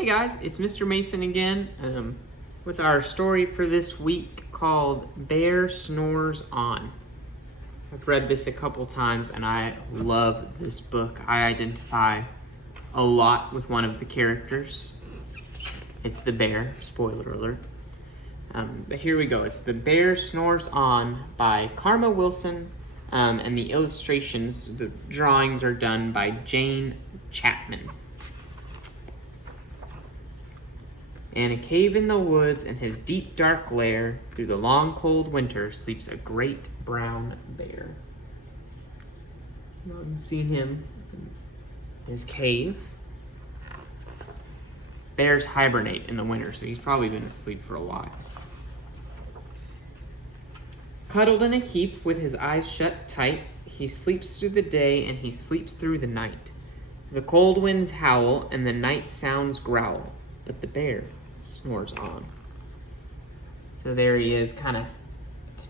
Hey guys, it's Mr. Mason again with our story for this week called Bear Snores On. I've read this a couple times and I love this book. I identify a lot with one of the characters. It's the bear, spoiler alert. But here we go. It's The Bear Snores On by Karma Wilson, and the illustrations, the drawings are done by Jane Chapman. In a cave in the woods, in his deep dark lair, through the long cold winter, sleeps a great brown bear. You can see him in his cave. Bears hibernate in the winter, so he's probably been asleep for a while. Cuddled in a heap with his eyes shut tight, he sleeps through the day and he sleeps through the night. The cold winds howl and the night sounds growl, but the bear snores on. So there he is, kind of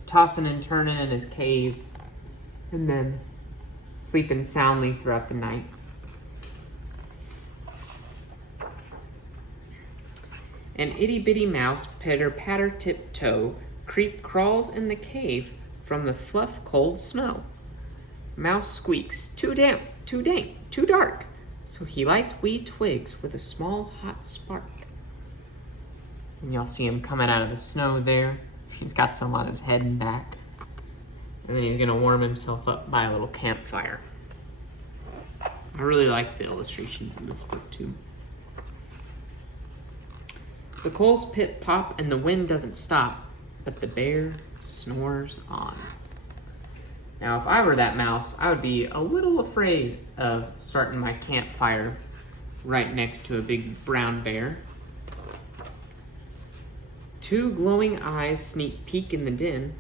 tossing and turning in his cave, and then sleeping soundly throughout the night. An itty-bitty mouse, pitter-patter tiptoe, crawls in the cave from the fluff cold snow. Mouse squeaks, too damp, too dank, too dark, so he lights wee twigs with a small hot spark. And y'all see him coming out of the snow there. He's got some on his head and back. And then he's gonna warm himself up by a little campfire. I really like the illustrations in this book too. The coals pit pop and the wind doesn't stop, but the bear snores on. Now, if I were that mouse, I would be a little afraid of starting my campfire right next to a big brown bear. Two glowing eyes sneak peek in the din.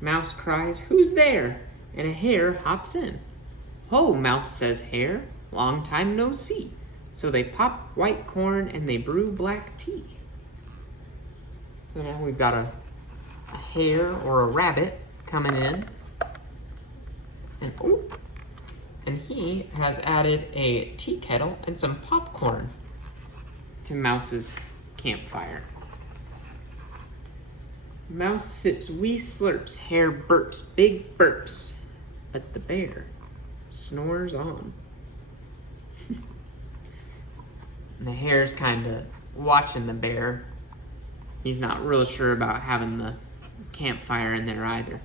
Mouse cries, "Who's there?" And a hare hops in. "Ho," Mouse says hare, "long time no see." So they pop white corn and they brew black tea. So now we've got a hare or a rabbit coming in. And he has added a tea kettle and some popcorn to Mouse's campfire. Mouse sips wee slurps, hare burps, big burps, but the bear snores on. And the hare's kind of watching the bear. He's not real sure about having the campfire in there either.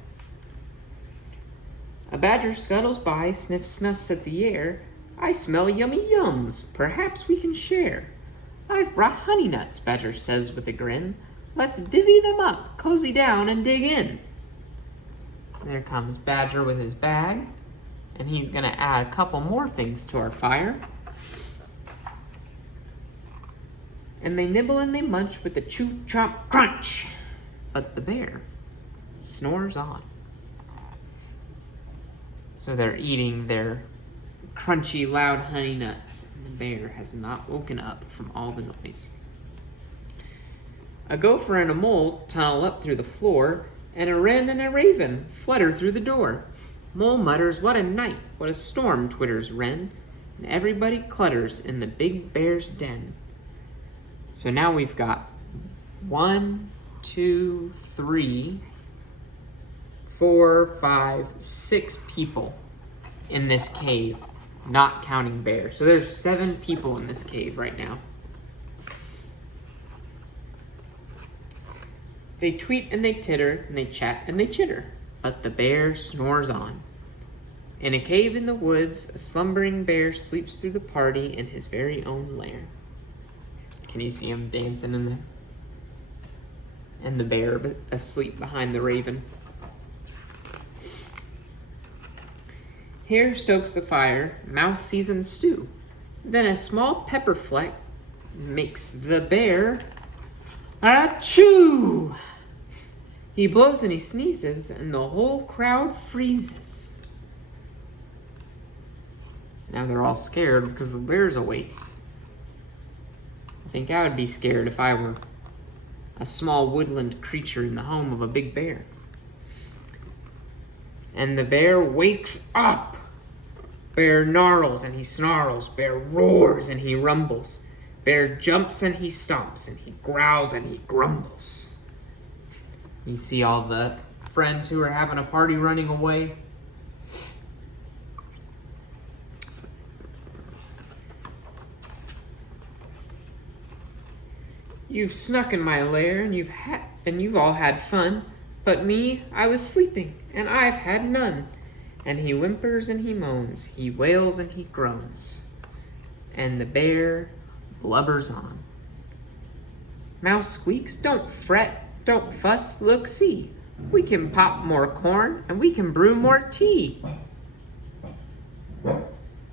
A badger scuttles by, snuffs at the air. "I smell yummy yums, perhaps we can share." "I've brought honey nuts," Badger says with a grin. "Let's divvy them up, cozy down and dig in." There comes Badger with his bag, and he's gonna add a couple more things to our fire. And they nibble and they munch with the chew, chomp, crunch. But the bear snores on. So they're eating their crunchy, loud honey nuts, and the bear has not woken up from all the noise. A gopher and a mole tunnel up through the floor, and a wren and a raven flutter through the door. Mole mutters, "What a night, what a storm," twitters wren, and everybody clutters in the big bear's den. So now we've got 1, 2, 3, 4, 5, 6 people in this cave, not counting bear. So there's 7 people in this cave right now. They tweet and they titter, and they chat and they chitter, but the bear snores on. In a cave in the woods, a slumbering bear sleeps through the party in his very own lair. Can you see him dancing in there? And the bear asleep behind the raven. Hare stokes the fire, mouse seasons stew. Then a small pepper fleck makes the bear achoo! He blows and he sneezes, and the whole crowd freezes. Now they're all scared because the bear's awake. I think I would be scared if I were a small woodland creature in the home of a big bear. And the bear wakes up. Bear gnarls and he snarls. Bear roars and he rumbles. Bear jumps and he stomps and he growls and he grumbles. You see all the friends who are having a party running away. You've snuck in my lair and you've all had fun, but me, I was sleeping and I've had none. And he whimpers and he moans, he wails and he groans, and the bear blubbers on. Mouse squeaks, don't fret, don't fuss, look, see. We can pop more corn and we can brew more tea. And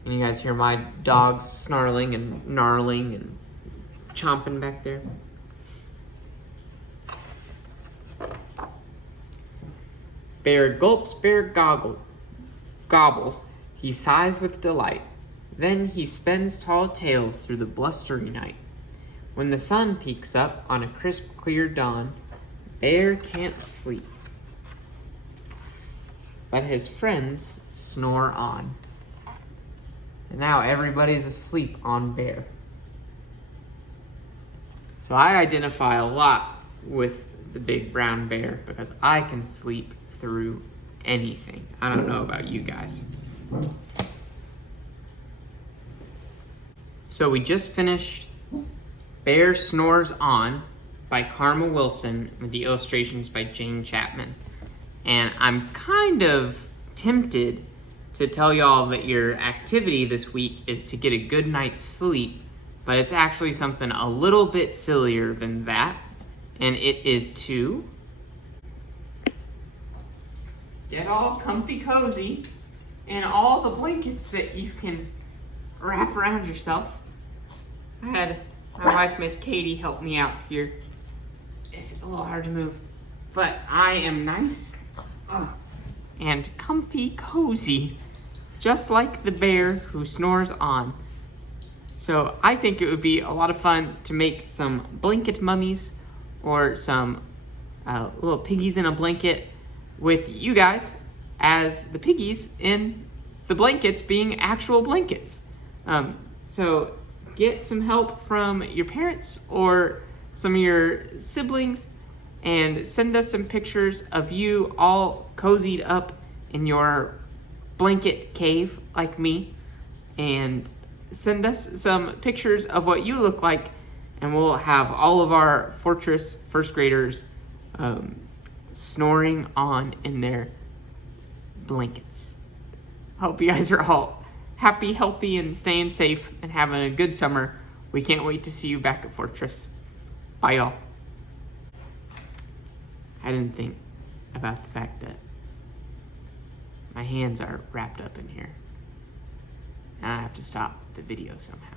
you guys hear my dogs snarling and gnarling and chomping back there. Bear gulps, bear gobbles, he sighs with delight. Then he spins tall tales through the blustery night. When the sun peeks up on a crisp, clear dawn, Bear can't sleep, but his friends snore on. And now everybody's asleep on Bear. So I identify a lot with the big brown bear because I can sleep through anything. I don't know about you guys. So we just finished Bear Snores On by Karma Wilson with the illustrations by Jane Chapman. And I'm kind of tempted to tell y'all that your activity this week is to get a good night's sleep, but it's actually something a little bit sillier than that, and it is to get all comfy cozy in all the blankets that you can wrap around yourself. I had my wife, Miss Katie, help me out here. It's a little hard to move, but I am nice and comfy cozy, just like the bear who snores on. So I think it would be a lot of fun to make some blanket mummies or some little piggies in a blanket with you guys as the piggies in the blankets being actual blankets. So get some help from your parents or some of your siblings and send us some pictures of you all cozied up in your blanket cave like me, and send us some pictures of what you look like, and we'll have all of our Fortress first graders snoring on in their blankets. Hope you guys are all happy, healthy, and staying safe and having a good summer. We can't wait to see you back at Fortress. Bye, y'all. I didn't think about the fact that my hands are wrapped up in here. Now I have to stop the video somehow.